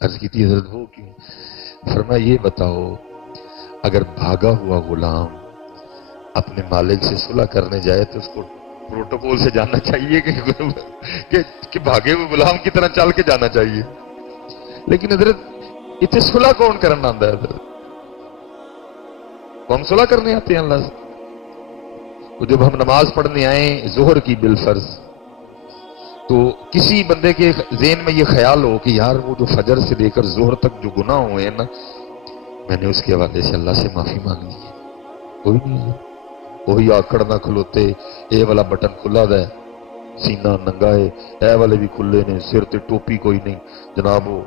عرض کی تھی حضرت وہ کیوں؟ فرمایا یہ بتاؤ اگر بھاگا ہوا غلام اپنے مالک سے صلح کرنے جائے تو اس کو پروٹوکول سے جانا چاہیے کہ بھاگے ہوئے غلام کی طرح چل کے جانا چاہیے؟ لیکن حضرت اتنے صلح کون کرنا آتا ہے؟ حضرت کون صلح کرنے آتے ہیں اللہ سے؟ تو جب ہم نماز پڑھنے آئیں ظہر کی بالفرض تو کسی بندے کے ذہن میں یہ خیال ہو کہ یار وہ جو فجر سے لے کر ظہر تک جو گناہ ہوئے ہیں نا میں نے اس کے حوالے سے اللہ سے معافی مانگنی ہے، کوئی نہیں ہے، وہی آکڑ نہ کھلوتے، اے والا بٹن کھلا ہے، سینہ ننگا ہے، اے والے بھی کھلے نے، سر تے ٹوپی کوئی نہیں، جناب وہ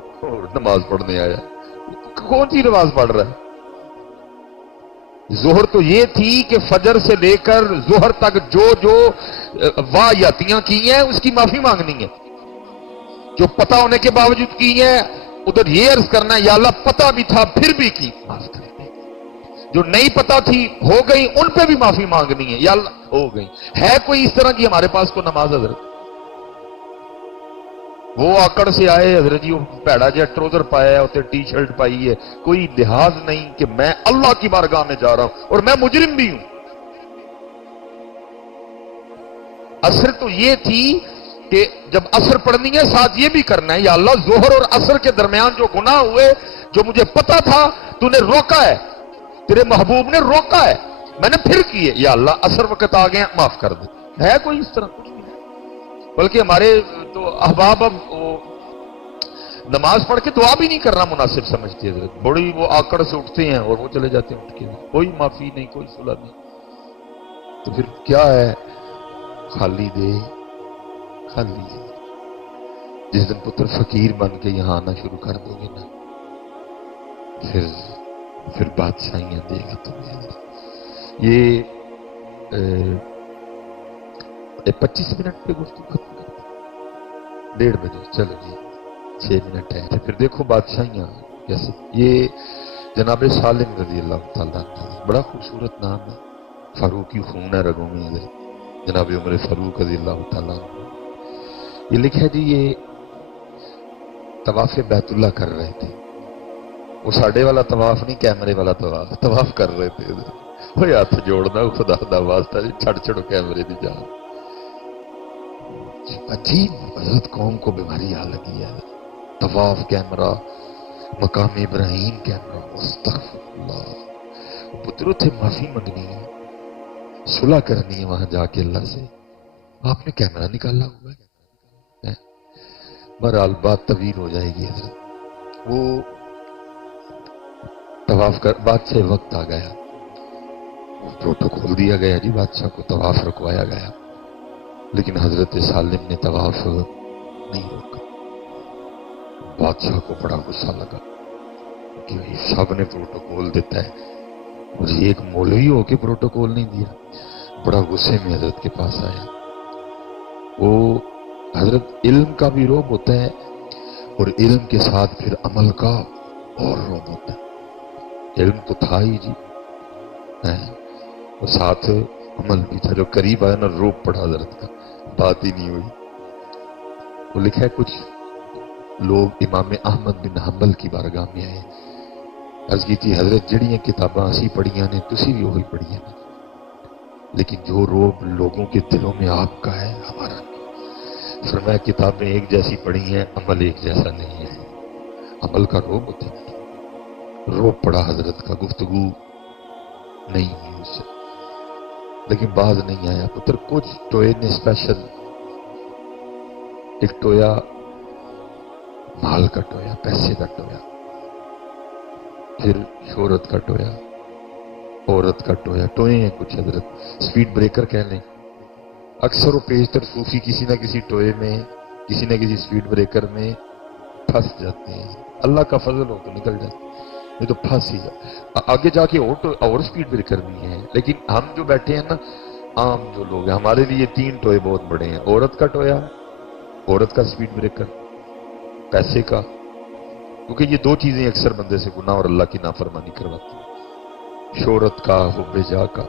نماز پڑھنے آیا، کون سی نماز پڑھ رہا ہے؟ ظہر تو یہ تھی کہ فجر سے لے کر ظہر تک جو واہیاتیاں کی ہیں اس کی معافی مانگنی ہے، جو پتہ ہونے کے باوجود کی ہیں ادھر یہ عرض کرنا ہے یا اللہ پتہ بھی تھا پھر بھی کی معاف کر دے، جو نہیں پتہ تھی ہو گئی ان پہ بھی معافی مانگنی ہے یا اللہ ہو گئی۔ ہے کوئی اس طرح کی ہمارے پاس کو نماز حضرت؟ وہ آکڑ سے آئے حضرت جی وہ پیڑا جہا ٹروزر پایا ہے اسے ٹی شرٹ پائی ہے، کوئی لحاظ نہیں کہ میں اللہ کی بارگاہ میں جا رہا ہوں اور میں مجرم بھی ہوں۔ عصر تو یہ تھی کہ جب عصر پڑھنی ہے ساتھ یہ بھی کرنا ہے یا اللہ ظہر اور عصر کے درمیان جو گناہ ہوئے جو مجھے پتا تھا تو نے روکا ہے، تیرے محبوب نے روکا ہے، میں نے پھر کیے، یا اللہ عصر وقت آ گئے معاف کر دے۔ ہے کوئی اس طرح؟ کچھ نہیں، بلکہ ہمارے تو احباب اب نماز پڑھ کے دعا بھی نہیں کرنا مناسب سمجھتے ہیں، بڑی وہ آکڑ سے اٹھتے ہیں اور وہ چلے جاتے ہیں اٹھ کے، کوئی معافی نہیں کوئی صلح نہیں، تو پھر کیا ہے؟ خالی دے خالی دے۔ جس دن پتر فقیر بن کے یہاں آنا شروع کر دو گے نا پھر بادشاہیاں دے گا تمہیں۔ یہ 25 منٹ پہ گفتگو ختم کر دیں، 1:30 بجے، چلو جی 6 منٹ ہے، پھر دیکھو بادشاہیاں کیسے۔ یہ جناب سالم رضی اللہ تعالیٰ عنہ، بڑا خوبصورت نام ہے، فاروقی خون ہے رگوں میں ہے، جناب عمر فاروق رضی اللہ تعالیٰ عنہ۔ یہ لکھا ہے جی یہ طواف بیت اللہ کر رہے تھے، وہ ساڑھے والا طواف نہیں کیمرے والا طواف کر رہے تھے، وہ ہاتھ جوڑنا خدا دا واسطہ جی چھڑ چھڑو کیمرے دی جان۔ عجیب حضرت قوم کو بیماری آ لگی ہے، طواف کیمرہ، مقام ابراہیم کیمرہ، استغفر اللہ۔ پتروں تھے معافی منگنی ہے، صلح کرنی ہے وہاں جا کے اللہ سے، آپ نے کیمرہ نکالا ہوا ہے۔ بہرحال بات طویل ہو جائے گی حضرت۔ وہ طواف کر بادشاہ وقت آ گیا، پروٹوکول دیا گیا جی، بادشاہ کو طواف رکوایا گیا، لیکن حضرت سالم نے طواف نہیں روکا۔ بادشاہ کو بڑا غصہ لگا کہ سب نے پروٹوکول دیتا ہے اور یہ ایک مولوی ہو کے پروٹوکول نہیں دیا۔ بڑا غصے میں حضرت کے پاس آیا۔ وہ حضرت علم کا بھی روب ہوتا ہے اور علم کے ساتھ پھر عمل کا اور روب ہوتا ہے۔ علم تو تھا ہی جی اور ساتھ عمل بھی تھا، جو قریب آیا نا روب پڑا حضرت کا، بات ہی نہیں ہوئی۔ وہ لکھا ہے کچھ لوگ امام احمد بن حنبل کی بارگاہ میں آئے، عرض کی تھی حضرت جڑیاں کتاباں اسی پڑھیاں نے تسی بھی وہی پڑھیاں نے، لیکن جو روب لوگوں کے دلوں میں آپ کا ہے ہمارا نہیں۔ فرمایا کتابیں ایک جیسی پڑھی ہیں، عمل ایک جیسا نہیں ہے، عمل کا روب ہوتا ہے۔ روب پڑا حضرت کا، گفتگو نہیں ہوئی اس سے، لیکن باز نہیں آیا۔ پتر کچھ ٹوئے نے اسپیشل، ایک ٹویا مال کا ٹویا، پیسے کا ٹویا، پھر شہرت کا ٹویا، عورت کا ٹویا، ٹوئے ہیں کچھ حضرت، سپیڈ بریکر کہہ لیں۔ اکثر و بیشتر صوفی کسی نہ کسی ٹوئے میں، کسی نہ کسی سپیڈ بریکر میں پھنس جاتے ہیں، اللہ کا فضل ہو تو نکل جاتے ہیں، نہیں تو پھنس ہی جاتے۔ آگے جا کے اور سپیڈ بریکر بھی ہیں، لیکن ہم جو بیٹھے ہیں نا عام جو لوگ ہیں، ہمارے لیے 3 ٹوئے بہت بڑے ہیں، عورت کا ٹویا، عورت کا سپیڈ بریکر، پیسے کا، کیونکہ یہ 2 چیزیں اکثر بندے سے گناہ اور اللہ کی نافرمانی کرواتی ہیں، شہرت کا، حب جا کا۔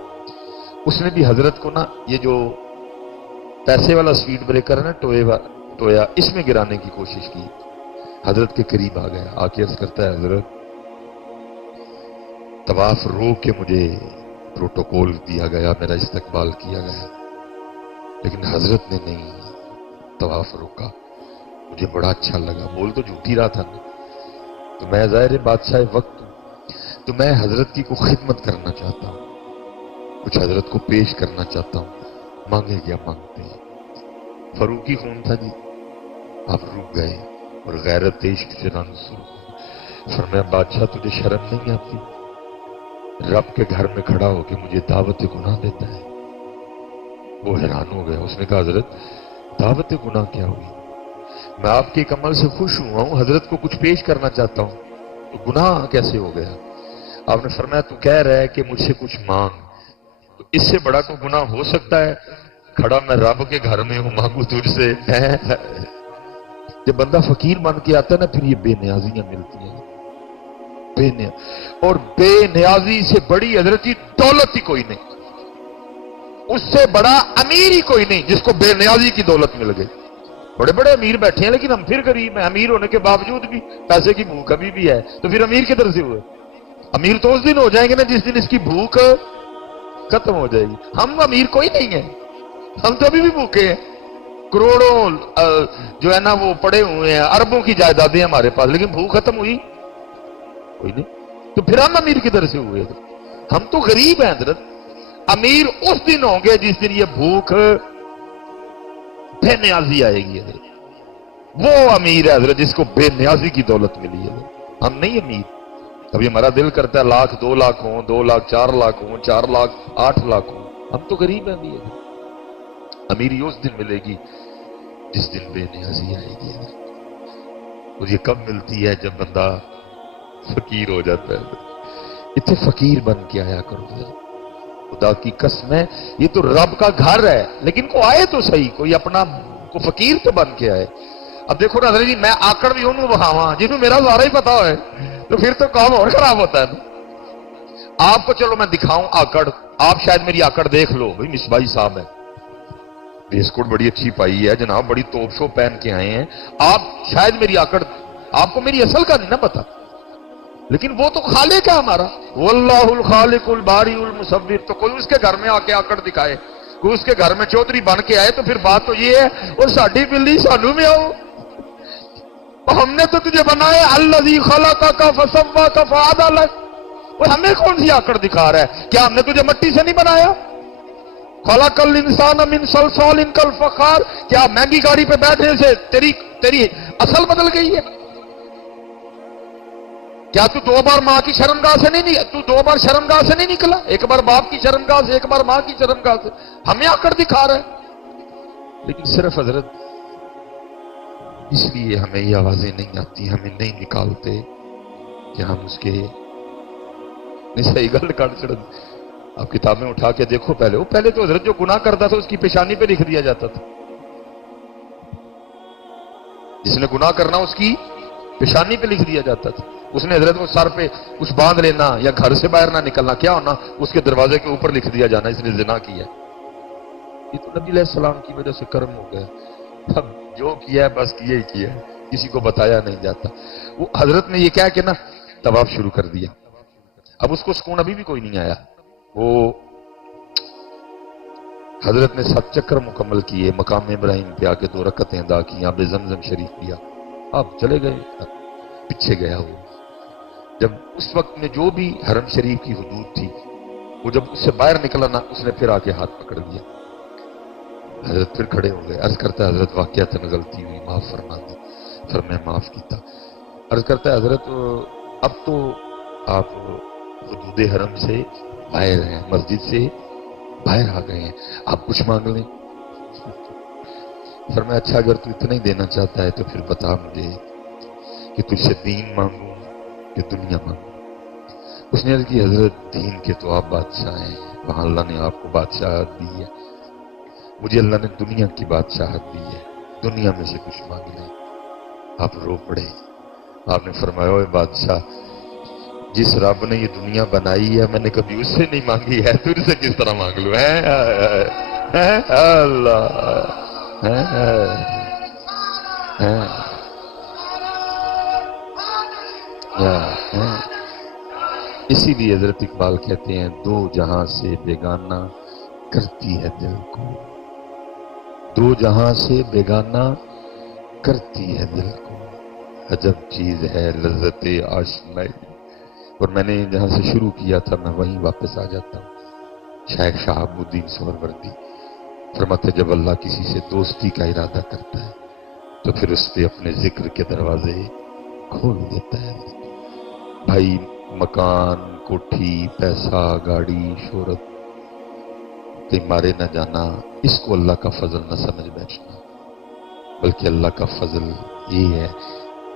اس نے بھی حضرت کو نا یہ جو پیسے والا سپیڈ بریکر ہے نا ٹویا، اس میں گرانے کی کوشش کی، حضرت کے قریب آ گیا، آ کے عرض کرتا ہے حضرت طواف روک کے مجھے پروٹوکول دیا گیا، میرا استقبال کیا گیا، لیکن حضرت نے نہیں طواف روکا، مجھے بڑا اچھا لگا۔ بول تو جھوٹ ہی رہا تھا نا، تو میں ظاہر بادشاہ وقت ہوں، تو میں حضرت کی کوئی خدمت کرنا چاہتا ہوں، کچھ حضرت کو پیش کرنا چاہتا ہوں، مانگے کیا مانگتے ہیں؟ فاروقی خون تھا جی، آپ رک گئے اور غیرت عشق سے رنگ سرخ فرمایا بادشاہ تجھے شرم نہیں آتی؟ رب کے گھر میں کھڑا ہو کے مجھے دعوت گناہ دیتا ہے۔ وہ حیران ہو گیا، اس نے کہا حضرت دعوت گناہ کیا ہوئی؟ میں آپ کے ایک عمل سے خوش ہوا ہوں، حضرت کو کچھ پیش کرنا چاہتا ہوں، تو گناہ کیسے ہو گیا؟ آپ نے فرمایا تو کہہ رہا ہے کہ مجھ سے کچھ مانگ، تو اس سے بڑا کوئی گناہ ہو سکتا ہے؟ کھڑا میں رب کے گھر میں ہوں، مانگوں تجھ سے؟ جب بندہ فقیر بن کے آتا ہے نا پھر یہ بے نیازیاں ملتی ہیں، اور بے نیازی سے بڑی حضرت کی دولت ہی کوئی نہیں، اس سے بڑا امیر ہی کوئی نہیں جس کو بے نیازی کی دولت مل گئی۔ بڑے بڑے امیر بیٹھے ہیں لیکن ہم پھر غریب ہیں، امیر ہونے کے باوجود بھی پیسے کی بھوک ابھی بھی ہے، تو پھر امیر کدھر سے ہوئے؟ امیر تو اس دن ہو جائیں گے نا جس دن اس کی بھوک ختم ہو جائے گی۔ ہم امیر کوئی نہیں ہیں، ہم تو ابھی بھی بھوکے ہیں، کروڑوں جو ہے نا وہ پڑے ہوئے ہیں، اربوں کی جائیدادیں ہمارے پاس، لیکن بھوک ختم ہوئی کوئی نہیں، تو پھر ہم امیر کدھر سے ہوئے؟ ہم تو غریب ہیں حضرت۔ امیر اس دن ہوں گے جس دن یہ بھوک بے نیازی آئے گی حضرت، وہ امیر ہے حضرت جس کو بے نیازی کی دولت ملی ہے۔ ہم نہیں امیر، کبھی ہمارا دل کرتا ہے 1,00,000 2,00,000 ہوں، 2,00,000 4,00,000 ہوں، 4,00,000 8,00,000 ہوں، ہم تو غریب ہیں بھی حضرت۔ امیری اس دن ملے گی جس دن بے نیازی آئے گی حضرت، اور یہ کب ملتی ہے؟ جب بندہ فقیر ہو جاتا ہے۔ اتنے فقیر بن کے آیا کرو حضرت، خدا کی قسم ہے، یہ تو رب کا گھر ہے، لیکن کو آئے تو صحیح، کوئی اپنا کو فقیر تو بن کے آئے۔ اب دیکھو نا حضرت جی، میں آکڑ بھی انہوں بہاواں جنہوں میرا سارا ہی پتا ہے، تو پھر تو کام اور خراب ہوتا ہے نا۔ آپ کو چلو میں دکھاؤں آکڑ، آپ شاید میری آکڑ دیکھ لو، بھئی مصباحی صاحب ہے، بیس کوٹ بڑی اچھی پائی ہے جناب، بڑی توپ شو پہن کے آئے ہیں، آپ شاید میری آکڑ، آپ کو میری اصل کا نہیں نا پتا، لیکن وہ تو خالق ہے ہمارا، واللہ الخالق الباری المصور، تو کوئی اس کے گھر میں آ کے آکڑ دکھائے، کوئی اس کے گھر میں چودھری بن کے آئے، تو پھر بات تو یہ ہے، اور ساڈی بلی سانو میں آؤ، ہم نے تو تجھے بنایا الذی خلقک فسواک فعدلک، وہ ہمیں کون سی آکڑ دکھا رہا ہے؟ کیا ہم نے تجھے مٹی سے نہیں بنایا؟ خلق الانسان من صلصال کالفخار، کیا مہنگی گاڑی پہ بیٹھنے سے تیری اصل بدل گئی ہے؟ کیا تو 2 بار ماں کی شرمگاہ سے نہیں، تو 2 بار شرمگاہ سے نہیں نکلا؟ ایک بار باپ کی شرمگاہ سے، ایک بار ماں کی شرمگاہ سے، ہمیں آکڑ دکھا رہا ہے۔ لیکن صرف حضرت اس لیے ہمیں یہ آوازیں نہیں آتی، ہمیں نہیں نکالتے کہ ہم اس کے صحیح گل کر چڑھ۔ آپ کتابیں اٹھا کے دیکھو پہلے، وہ پہلے تو حضرت جو گناہ کرتا تھا اس کی پیشانی پہ لکھ دیا جاتا تھا، جس نے گناہ کرنا اس کی پیشانی پہ لکھ دیا جاتا تھا، اس نے حضرت کو سر پہ کچھ باندھ لینا یا گھر سے باہر نہ نکلنا، کیا ہونا؟ اس کے دروازے کے اوپر لکھ دیا جانا اس نے زنا کیا۔ یہ تو نبی علیہ السلام کی وجہ سے کرم ہو گیا، اب جو کیا ہے بس کیا ہی کیا ہے، کسی کو بتایا نہیں جاتا۔ وہ حضرت نے یہ کہا کہ نا طواف شروع کر دیا، اب اس کو سکون ابھی بھی کوئی نہیں آیا۔ وہ حضرت نے 7 چکر مکمل کیے، مقام ابراہیم پہ آ کے 2 رکعتیں ادا کی، آب زمزم شریف پیا، آپ چلے گئے، پیچھے گیا وہ۔ جب اس وقت میں جو بھی حرم شریف کی حدود تھی، وہ جب اس سے باہر نکلا نا، اس نے پھر آ کے ہاتھ پکڑ لیا، حضرت پھر کھڑے ہو گئے، عرض کرتا ہے حضرت واقعاتاً غلطی ہوئی، معاف فرما دی، فرمایا معاف کیتا۔ عرض کرتا ہے حضرت اب تو آپ حدود حرم سے باہر ہیں، مسجد سے باہر آ گئے ہیں، آپ کچھ مانگ لیں۔ فرمایا اچھا اگر تو اتنا ہی دینا چاہتا ہے تو پھر بتا مجھے کہ تجھ سے دین مانگوں کہ دنیا مانگوں؟ اس نے عرض کی حضرت دین کے تو آپ بادشاہ ہیں، وہاں اللہ نے آپ کو بادشاہت دی ہے، مجھے اللہ نے دنیا کی بادشاہت دی ہے، دنیا میں سے کچھ مانگ لیں۔ آپ رو پڑے، آپ نے فرمایا اوے بادشاہ، جس رب نے یہ دنیا بنائی ہے میں نے کبھی اس سے نہیں مانگی ہے، تجھ سے کس طرح مانگ لوں؟ اللہ اسی لیے حضرت اقبال کہتے ہیں دو جہاں سے بیگانہ کرتی ہے دل کو، دو جہاں سے بیگانہ کرتی ہے دل کو، عجب چیز ہے لذت آشنائی۔ اور میں نے جہاں سے شروع کیا تھا میں وہیں واپس آ جاتا ہوں۔ شیخ شہاب الدین سہروردی فرماتے جب اللہ کسی سے دوستی کا ارادہ کرتا ہے تو پھر اس پہ اپنے ذکر کے دروازے کھول دیتا ہے۔ بھائی مکان، کوٹھی، پیسہ، گاڑی، شہرت کہیں مارے نہ جانا، اس کو اللہ کا فضل نہ سمجھ بیٹھنا، بلکہ اللہ کا فضل یہ ہے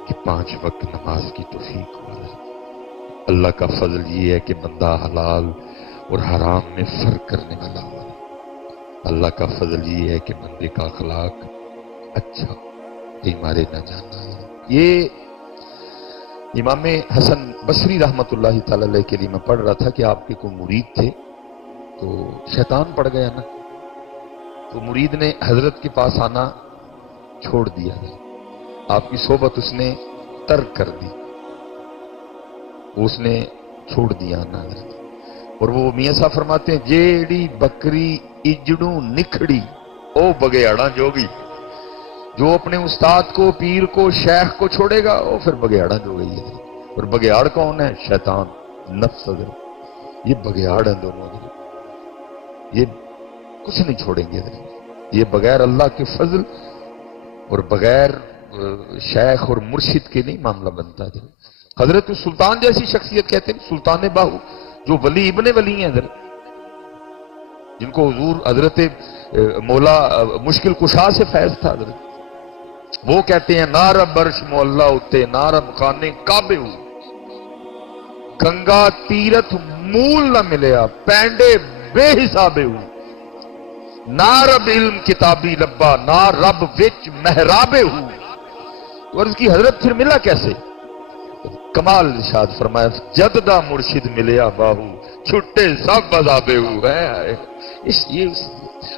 کہ 5 وقت نماز کی توفیق ہوا ہے۔ اللہ کا فضل یہ ہے کہ بندہ حلال اور حرام میں فرق کرنے والا ہوا ہے۔ اللہ کا فضل یہ ہے کہ بندے کا اخلاق اچھا، کہیں مارے نہ جانا ہے۔ یہ امام حسن بصری رحمت اللہ تعالی علیہ کے لیے میں پڑھ رہا تھا کہ آپ کے کوئی مرید تھے تو شیطان پڑ گیا نا، تو مرید نے حضرت کے پاس آنا چھوڑ دیا ہے، آپ کی صحبت اس نے ترک کر دی، اس نے چھوڑ دیا نا حضرت۔ اور وہ میاں صاحب فرماتے ہیں جیڑی بکری اجڑوں نکھڑی او بگیاڑا جوگی، جو اپنے استاد کو، پیر کو، شیخ کو چھوڑے گا وہ پھر بگیاڑا جو گئی ہے۔ اور بگیاڑ کون ہے؟ شیطان، نفس حضرت، یہ بگیاڑ ہیں دونوں حضرت، یہ کچھ نہیں چھوڑیں گے حضرت۔ یہ بغیر اللہ کے فضل اور بغیر شیخ اور مرشد کے نہیں معاملہ بنتا ہے۔ حضرت سلطان جیسی شخصیت کہتے ہیں سلطان باہو، جو ولی ابن ولی ہیں حضرت، جن کو حضور حضرت مولا مشکل کشا سے فیض تھا حضرت، وہ کہتے ہیں نارب برش مولا اتے نارب خانے کعبے ہو، گنگا تیرت مول نہ ملیا پینڈے بے حسابے ہو، نہ رب علم کتابی لبا نہ رب وچ محرابے ہو۔ تو عرض کی حضرت پھر ملا کیسے؟ کمال ارشاد فرمایا جددہ مرشد ملیا باہو چھٹے سب عذابے ہو۔ یہ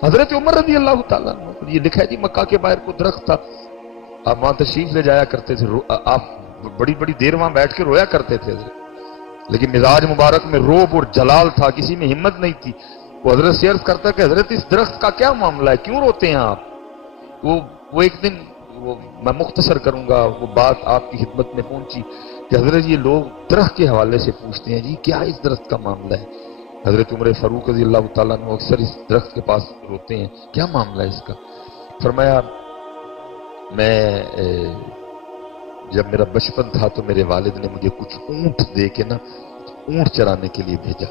حضرت عمر رضی اللہ تعالیٰ یہ لکھا ہے جی مکہ کے باہر کو درخت تھا، آپ وہاں تشریف لے جایا کرتے تھے، آپ بڑی بڑی دیر وہاں بیٹھ کے رویا کرتے تھے حضرت، لیکن مزاج مبارک میں روب اور جلال تھا، کسی میں ہمت نہیں تھی۔ وہ حضرت سے عرض کرتا کہ حضرت اس درخت کا کیا معاملہ ہے، کیوں روتے ہیں آپ؟ وہ ایک دن میں مختصر کروں گا، وہ بات آپ کی خدمت میں پہنچی کہ حضرت یہ لوگ درخت کے حوالے سے پوچھتے ہیں جی کیا اس درخت کا معاملہ ہے؟ حضرت عمر فاروق رضی اللہ تعالیٰ عنہ اکثر اس درخت کے پاس روتے ہیں، کیا معاملہ ہے اس کا؟ فرمایا میں جب میرا بچپن تھا تو میرے والد نے مجھے کچھ اونٹ دے کے نا اونٹ چرانے کے لیے بھیجا،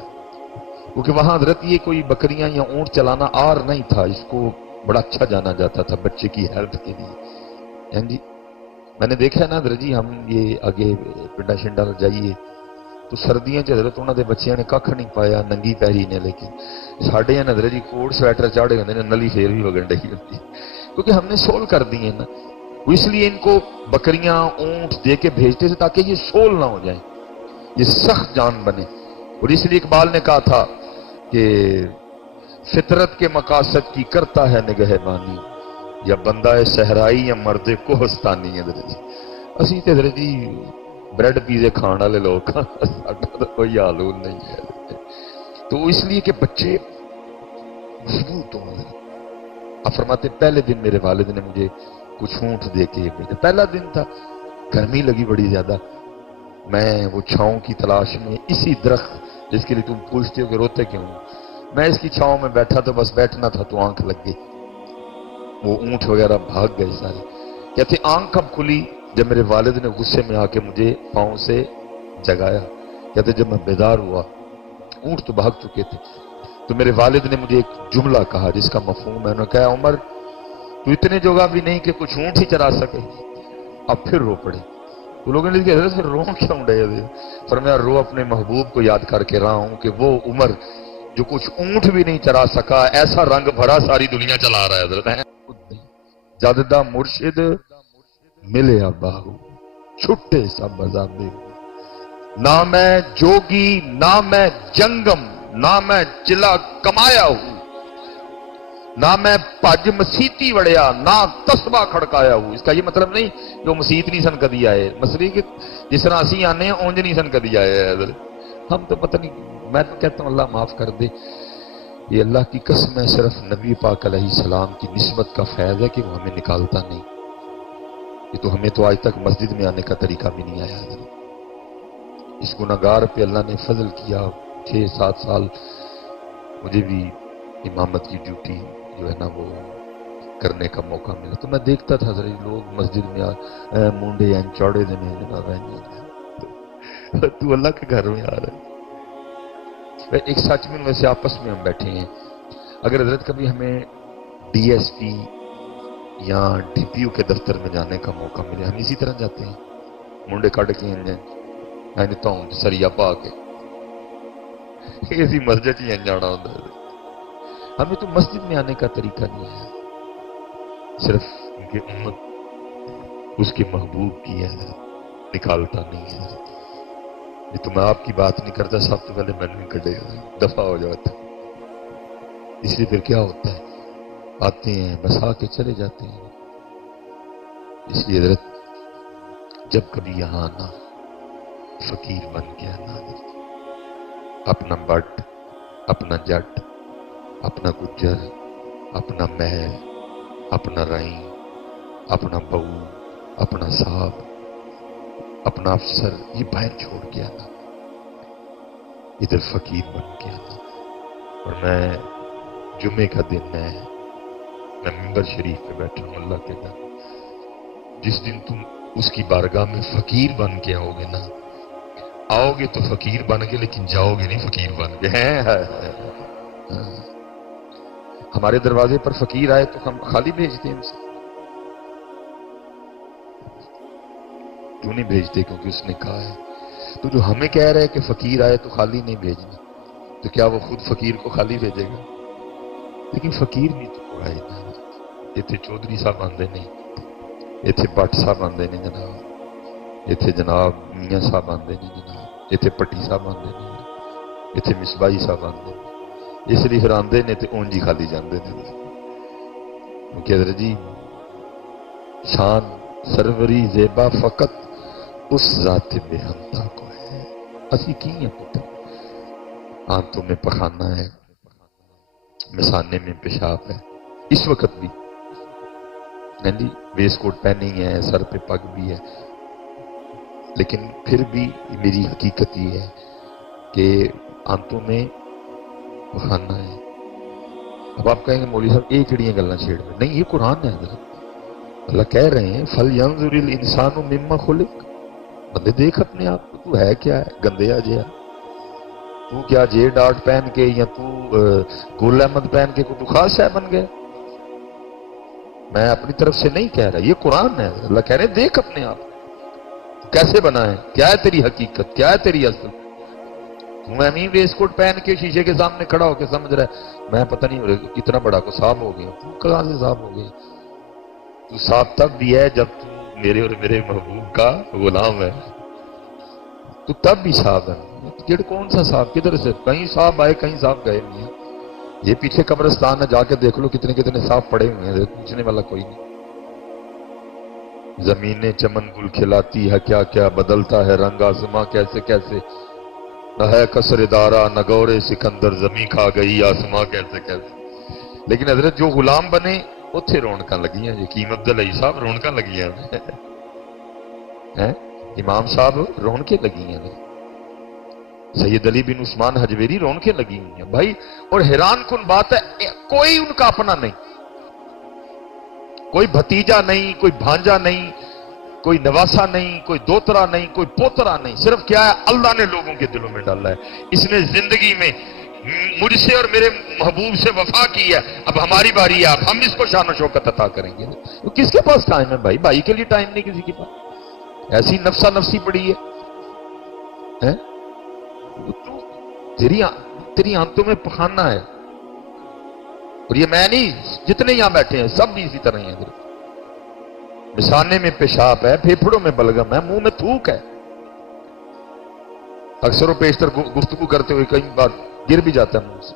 کیونکہ وہاں حضرت یہ کوئی بکریاں یا اونٹ چلانا آر نہیں تھا، اس کو بڑا اچھا جانا جاتا تھا بچے کی ہیلتھ کے لیے۔ جی میں نے دیکھا ہے نا حضرت جی، ہم یہ آگے پنڈا شنڈا جائیے تو سردیاں حضرت انہوں نے بچیاں نے کھ نہیں پایا، ننگی پیری نے، لیکن ساڈے حضرت جی کوٹ سویٹر چاڑے ہوتے ہیں، نلی پھر بھی وگن ڈی ہوتی، کیونکہ ہم نے سول کر دی ہیں نا، اس لیے ان کو بکریاں اونٹ دے کے بھیجتے تھے تاکہ یہ سول نہ ہو جائیں، یہ سخت جان بنے۔ اور اس لیے اقبال نے کہا تھا کہ فطرت کے مقاصد کی کرتا ہے نگہبانی، یا بندہ صحرائی یا مرد کوہستانی۔ حضرت جی اسی تے حضرت جی بریڈ پیزے کھان والے لوگ، ساڈا تو کوئی حالون نہیں ہے۔ تو اس لیے کہ بچے مضبوط ہوں۔ آپ فرماتے پہلے دن میرے والد نے مجھے کچھ اونٹ دے کے بھیجا، پہلا دن تھا، گرمی لگی بڑی زیادہ، میں وہ چھاؤں کی تلاش میں اسی درخت جس کے لیے تم پوچھتے ہو کہ روتے کیوں، میں اس کی چھاؤں میں بیٹھا تو بس بیٹھنا تھا تو آنکھ لگ گئی، وہ اونٹ وغیرہ بھاگ گئے سارے۔ کہتے آنکھ کب کھلی؟ جب میرے والد نے غصے میں آ کے مجھے پاؤں سے جگایا۔ کہتے جب میں بیدار ہوا اونٹ تو بھاگ چکے تھے، تو میرے والد نے مجھے ایک جملہ کہا جس کا مفہوم ہے، انہوں نے کہا عمر تو اتنے جگہ بھی نہیں کہ کچھ اونٹ ہی چرا سکے۔ اب پھر رو پڑے، تو لوگوں نے کہا حضرت رو کیوں ڈے؟ فرمایا رو اپنے محبوب کو یاد کر کے رہا ہوں کہ وہ عمر جو کچھ اونٹ بھی نہیں چرا سکا، ایسا رنگ بھرا ساری دنیا چلا رہا ہے حضرت۔ جددہ مرشد ملے باہو چھٹے سب عذابے، نہ میں جوگی نہ میں جنگم نہ میں چلا کمایا ہوں، نہ میں پج مسیتی وڑیا نہ تسبہ کھڑکایا ہوں. اس کا یہ مطلب نہیں جو مسیت نہیں سن کدی آئے، مسئلے کہ جس طرح اسی آنے ہیں اونج نہیں سن کدی آئے. ہم تو پتہ نہیں، میں تو کہتا ہوں اللہ معاف کر دے. یہ اللہ کی قسم ہے، صرف نبی پاک علیہ السلام کی نسبت کا فیض ہے کہ وہ ہمیں نکالتا نہیں. یہ تو ہمیں تو آج تک مسجد میں آنے کا طریقہ بھی نہیں آیا. اس گناہگار پہ اللہ نے فضل کیا. 6-7 سال مجھے بھی امامت کی ڈیوٹی جو ہے نا وہ کرنے کا موقع ملا، تو میں دیکھتا تھا ذرا لوگ مسجد میں مونڈے ہیں چوڑے دن ہیں جناب، تو اللہ کے گھر میں آ رہا ہے. ایک سچ میں ویسے آپس میں ہم بیٹھے ہیں، اگر حضرت کبھی ہمیں ڈی ایس پی یا ڈی پی او کے دفتر میں جانے کا موقع ملے، ہم اسی طرح جاتے ہیں منڈے کٹ کے سریا پا کے اسی مسجد ہی جانا ہوتا ہے. ہمیں تو مسجد میں آنے کا طریقہ نہیں ہے، صرف ان کی امت اس کے محبوب کی ہے، نکالتا نہیں ہے. یہ تو میں آپ کی بات نہیں کرتا، سب تو پہلے میں نہیں کٹے گا، دفعہ ہو جاتا. اس لیے پھر کیا ہوتا ہے، آتے ہیں بس آ کے چلے جاتے ہیں. اس لیے حضرت جب کبھی یہاں آنا، فقیر بن کے آنا، اپنا بٹ، اپنا جٹ، اپنا گجر، اپنا محل، اپنا رائیں، اپنا بہو، اپنا صاحب، اپنا افسر، یہ باہر چھوڑ کے آنا، ادھر فقیر بن کے آنا. اور میں جمعے کا دن میں ممبر شریف پہ بیٹھا ہوں اللہ کے گھر. جس دن تم اس کی بارگاہ میں فقیر بن کے آؤ گے نا، آؤ گے تو فقیر بن کے، لیکن جاؤ گے نہیں فقیر بن کے. ہمارے دروازے پر فقیر آئے تو ہم خالی بھیجتے ہیں ان سے، کیوں نہیں بھیجتے؟ کیونکہ اس نے کہا ہے. تو جو ہمیں کہہ رہے کہ فقیر آئے تو خالی نہیں بھیجنا، تو کیا وہ خود فقیر کو خالی بھیجے گا؟ لیکن فقیر بھی تو آئے نا. اتنے چودھری صاحب آندے نہیں، اتنے بٹ صاحب آندے نہیں جناب، اتنے جناب میاں صاحب آندے نہیں جناب، اتنے پٹی صاحب آندے نہیں، اتنے مصباحی صاحب آندے نہیں. اس لیے پھر آندے نے تو اونجی خالی جاندے نے. کیونکہ حضرت جی شان سروری زیبا فقط اس ذات بے ہمتا کو ہے. اسی کی ہیں پتر، آنتوں میں پخانا ہے، مسانے میں پیشاب ہے. اس وقت بھی جی ویس کوٹ پہنی ہے، سر پہ پگ بھی ہے، لیکن پھر بھی میری حقیقت یہ ہے کہ آنتوں میں پخانا ہے. اب آپ کہیں گے مولوی صاحب ایک کڑیاں گلاں چھیڑ میں، نہیں یہ قرآن ہے حضرت. اللہ کہہ رہے ہیں فَلْيَنْظُرِ الْإِنسَانُ مِمَّا خُلِقَ. بندے دیکھ اپنے آپ کو، تو ہے کیا ہے؟ گندیا جیا. تو کیا جے ڈاٹ پہن کے یا تو گل احمد پہن کے کوئی خاص ہے بن گیا؟ میں اپنی طرف سے نہیں کہہ رہا، یہ قرآن ہے. اللہ کہہ رہے ہیں دیکھ اپنے آپ کیسے بنا ہے، کیا ہے تیری حقیقت، کیا ہے تیری اصل. تم ایمیں ویس کوٹ پہن کے شیشے کے سامنے کھڑا ہو کے سمجھ رہا ہے میں پتہ نہیں کتنا بڑا کو صاحب ہو گیا. تو کہاں سے صاحب ہو گیا؟ تو صاحب تب بھی ہے جب تو میرے اور میرے محبوب کا غلام ہے، تو تب بھی صاحب ہے. کون سا صاحب؟ کدھر سے؟ کہیں صاحب آئے کہیں صاحب گئے نہیں. یہ پیچھے قبرستان ہے، جا کے دیکھ لو کتنے کتنے صاحب پڑے ہوئے ہیں، پوچھنے والا کوئی نہیں. زمینیں چمن گل کھلاتی ہے، کیا کیا بدلتا ہے رنگ آسماں کیسے کیسے. نہ ہے قصر دارا نہ گورے سکندر، زمین کھا گئی آسماں کیسے کیسے. لیکن حضرت جو غلام بنے اتھے رونقاں لگیاں. یقین عبدالعی صاحب رونقاں لگیاں ہیں، امام صاحب رونقیں لگی ہیں، سید علی بن عثمان حجویری رونقیں لگی ہوئی ہیں بھائی. اور حیران کن بات ہے کوئی ان کا اپنا نہیں، کوئی بھتیجا نہیں، کوئی بھانجا نہیں، کوئی نواسا نہیں، کوئی دوترا نہیں، کوئی پوترا نہیں. صرف کیا ہے اللہ نے لوگوں کے دلوں میں ڈالا ہے. اس نے زندگی میں مجھ سے اور میرے محبوب سے وفا کی ہے. اب ہماری باری ہے، اب ہم اس کو شان و شوکت عطا کریں گے. تو کس کے پاس ٹائم ہے بھائی؟ بھائی کے لیے ٹائم نہیں کسی کے پاس. ایسی نفسا نفسی پڑی ہے. تیری آنتوں میں پخانا ہے. اور یہ میں نہیں، جتنے یہاں بیٹھے ہیں سب بھی اسی طرح ہی ہیں. مسانے میں پیشاب ہے، پھیپھڑوں میں بلغم ہے، منہ میں تھوک ہے. اکثر و بیشتر گفتگو کرتے ہوئے کئی بار گر بھی جاتا ہے منہ سے.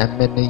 MNA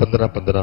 15-15,